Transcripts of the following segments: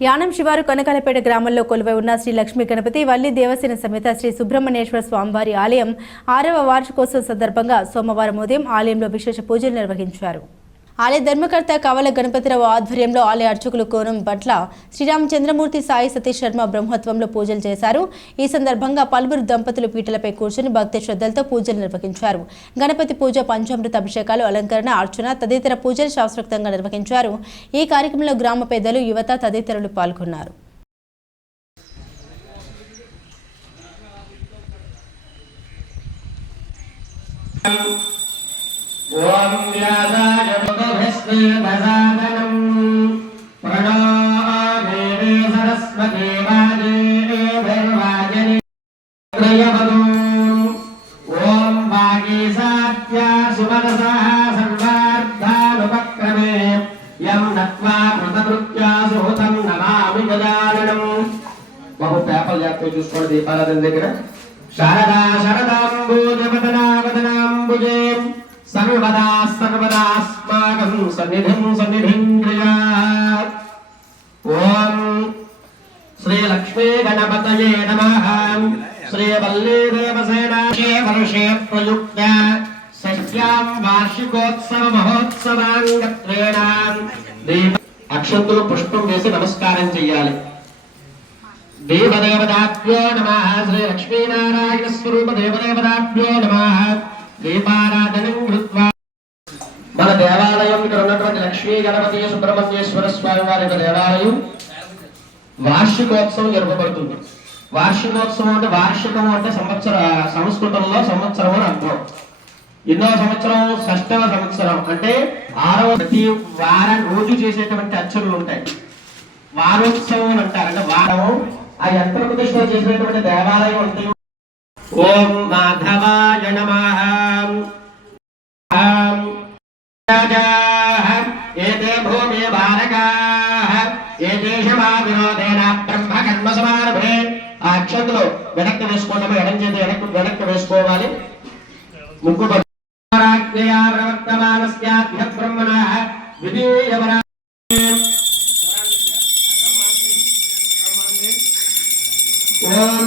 యానం శివారు కనకాలపేట గ్రామంలో కొలువై ఉన్న శ్రీ లక్ష్మీ గణపతి వల్లి దేవసేన సమేత శ్రీ సుబ్రహ్మణ్యేశ్వర స్వామివారి ఆలయం ఆరవ వార్షికోత్సవం సందర్భంగా సోమవారం ఉదయం ఆలయంలో విశేష పూజలు నిర్వహించారు. ఆలయ ధర్మకర్త కవల గణపతిరావు ఆధ్వర్యంలో ఆలయ అర్చకులు కోనం పట్ల శ్రీరామచంద్రమూర్తి సాయి సతీష్ శర్మ బ్రహ్మత్వంలో పూజలు చేశారు. ఈ సందర్భంగా పలువురు దంపతులు పీటలపై కూర్చొని భక్తి శ్రద్ధలతో పూజలు నిర్వహించారు. గణపతి పూజ పంచామృత అభిషేకాలు అలంకరణ అర్చన తదితర పూజలు శాస్త్రోక్తంగా నిర్వహించారు. ఈ కార్యక్రమంలో గ్రామ పెద్దలు యువత తదితరులు పాల్గొన్నారు. ॐ చూసుకోండి దీపారాధన దగ్గర. శారదా శారదా సర్వదా సర్వదాస్మాకం సన్నిధిం సన్నిధిం క్రియాత్ ఓం శ్రీ లక్ష్మీ గణపతయే నమః. శ్రీ వల్లీ దేవసేనాక్షే వర్షే ప్రయుక్త. షష్ట్యాం వార్షికోత్సవ మహోత్సవాంగత్రేణ అక్షంతులు పుష్పం వేసి నమస్కారం చెయ్యాలి. దేవదేవతాభ్యో నమ. శ్రీ లక్ష్మీనారాయణ స్వరూప దేవదేవదాభ్యో నమ. దీపారా శ్రీ గణపతి సుబ్రహ్మణ్యేశ్వర స్వామి వారి యొక్క దేవాలయం వార్షికోత్సవం జరపబడుతుంది. వార్షికోత్సవం అంటే వార్షికం అంటే సంవత్సర సంస్కృతంలో సంవత్సరం అని అర్థం. ఎన్నో సంవత్సరం షష్టవ సంవత్సరం అంటే ఆరవ ప్రతి వారం రోజు చేసేటువంటి అర్చనలు ఉంటాయి. వారోత్సవం అని అంటారు. అంటే వారం ఆ యంత్ర ప్రతిష్ట చేసినటువంటి దేవాలయం అంటే ఓం మాధ ఆ వెనక్కి వేసుకోవడం ఎడం చేతి వెనక్కి వెనక్కి వేసుకోవాలి. ముక్కు పరాజ్ఞయా ఓం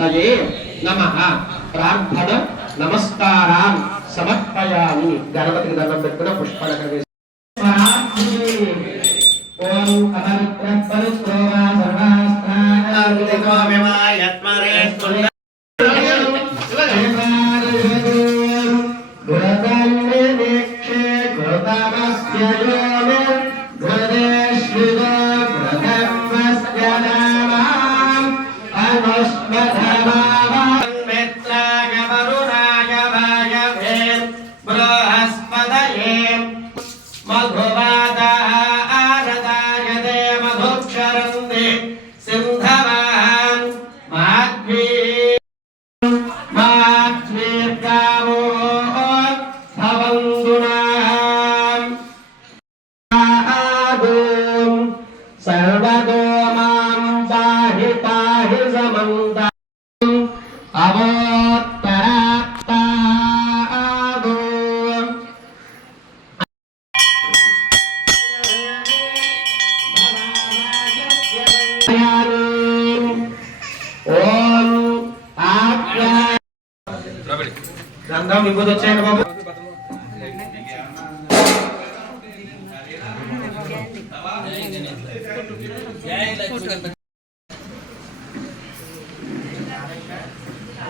పతయే నమ. ప్రార్థన నమస్కారాన్ సమర్పయామి. గణపతికి దండం పెట్టుకున్న పుష్పలక వేసి. ఓం అపరిత్ర పరిత్రోవా గంధం విభూతి వచ్చాయండి బాబు.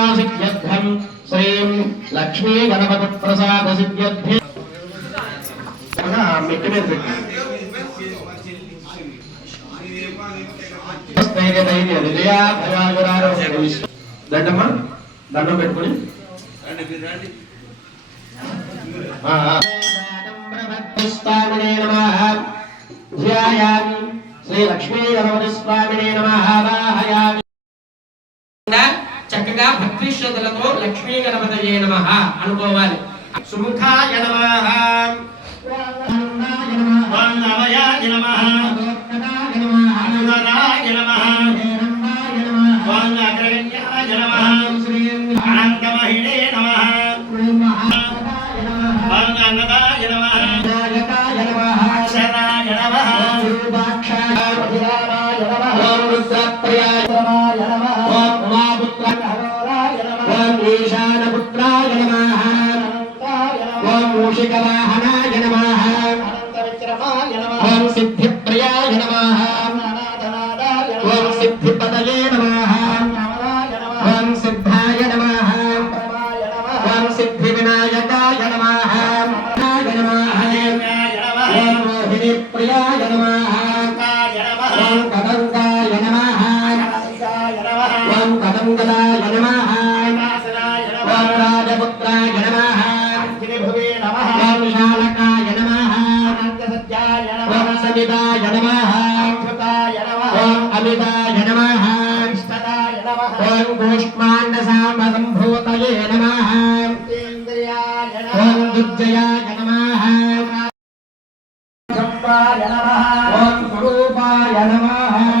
చైతన్యదాసిద్ధ్యం శ్రీం లక్ష్మీ గణపతి ప్రసాద సిద్ధ్యర్థి. మెట్టి మీద దండమ్మా దండం పెట్టుకుని. శ్రీ లక్ష్మీ గణపతి స్వామినే నమః. చక్కగా శ్రద్ధలతో లక్ష్మీ గణపతయే నమః అనుకోవాలి. సుముఖాయ నమః. నమః. ఓం సిద్ధిపతయే నమః ఓం సిద్ధాయ నమః ఓం సిద్ధి వినాయకాయ నమః నాయ నమః ఓం మోహిని ప్రియాయ నమః ఓం కదంగాయ నమః ఓం కదంగదాయ నమః ఓం రాజపుత్రాయ నమః ఓం శాలకాయ నమః ఓం సమితాయ నమః ఓం అమితాయ నమః ఓం కూష్మాండ సాంబసంభూతయే నమః ఓం దుర్జయాయ నమః ఓం స్వరూపాయ నమః.